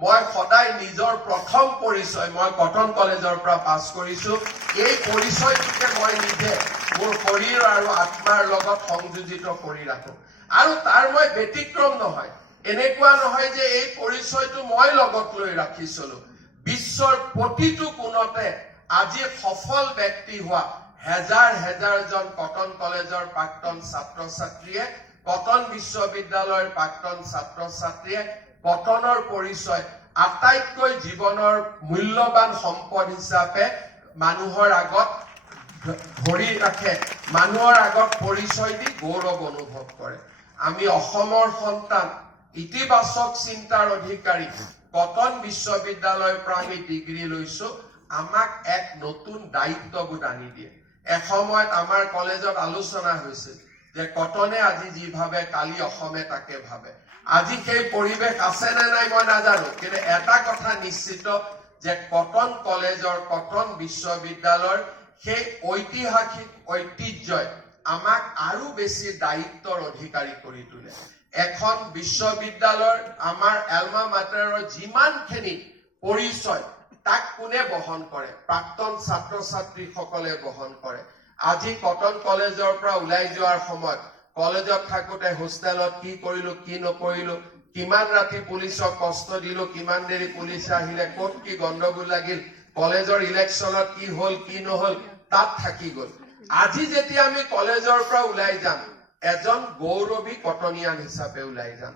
মই সদায় নিজৰ প্ৰথম পৰিচয় মই কটন কলেজৰ পৰা পাছ কৰিছো এই পৰিচয়টোকে মই নিজে মোৰ শৰীৰ আৰু আত্মাৰ লগত সংযোজিত কৰি ৰাখো আৰু তাৰ মই ব্যতিক্ৰম নহয় এনেকুৱা নহয় যে এই পৰিচয়টো মই লগত লৈ ৰাখিছিলো বিশ্বৰ প্ৰতিটো কোণতে আজি সফল ব্যক্তি হোৱা হেজাৰ হেজাৰজন কটন কলেজৰ প্ৰাক্তন ছাত্ৰ ছাত্ৰীয়ে কটন বিশ্ববিদ্যালয়ৰ প্ৰাক্তন ছাত্ৰ ছাত্ৰীয়ে কটনৰ পৰিচয় আটাইতকৈ জীৱনৰ মূল্যৱান সম্পদ হিচাপে মানুহৰ আগত ধৰি ৰাখে মানুহৰ আগত পৰিচয় দি গৌৰৱ অনুভৱ কৰে আমি অসমৰ সন্তান ইতিবাচক চিন্তাৰ অধিকাৰী কটন বিশ্ববিদ্যালয়ৰ পৰা আমি ডিগ্ৰী লৈছো আমাক এক নতুন দায়িত্ববোধ আনি দিয়ে এসময়ত আমাৰ কলেজত আলোচনা হৈছিল যে কটনে আজি যি ভাবে কালি অসমে তাকে ভাবে আজি সেই পৰিবেশ আছে নে নাই মই নাজানো কিন্তু এটা কথা নিশ্চিত যে কটন কলেজৰ কটন বিশ্ববিদ্যালয়ৰ সেই ঐতিহাসিক ঐতিহ্যই আমাক আৰু বেছি দায়িত্বৰ অধিকাৰী কৰি তোলে এখন বিশ্ববিদ্যালয়ৰ আমাৰ এলমা মাটাৰৰ যিমানখিনি পৰিচয় তাক কোনে বহন কৰে প্ৰাক্তন ছাত্ৰ ছাত্ৰীসকলে বহন কৰে আজি কটন কলেজৰ পৰা ওলাই যোৱাৰ সময়ত কলেজত থাকোতে হোষ্টেলত কি কৰিলো কি নকৰিলো কিমান ৰাতি পুলিচক কষ্ট দিলো কিমান দেৰি পুলিচে আহিলে ক'ত কি গণ্ডগোল লাগিল কলেজৰ ইলেকশ্যনত কি হল কি নহল তাত থাকি গল আজি যেতিয়া আমি কলেজৰ পৰা ওলাই যাম এজন গৌৰৱী কটনিয়ান হিচাপে ওলাই যাম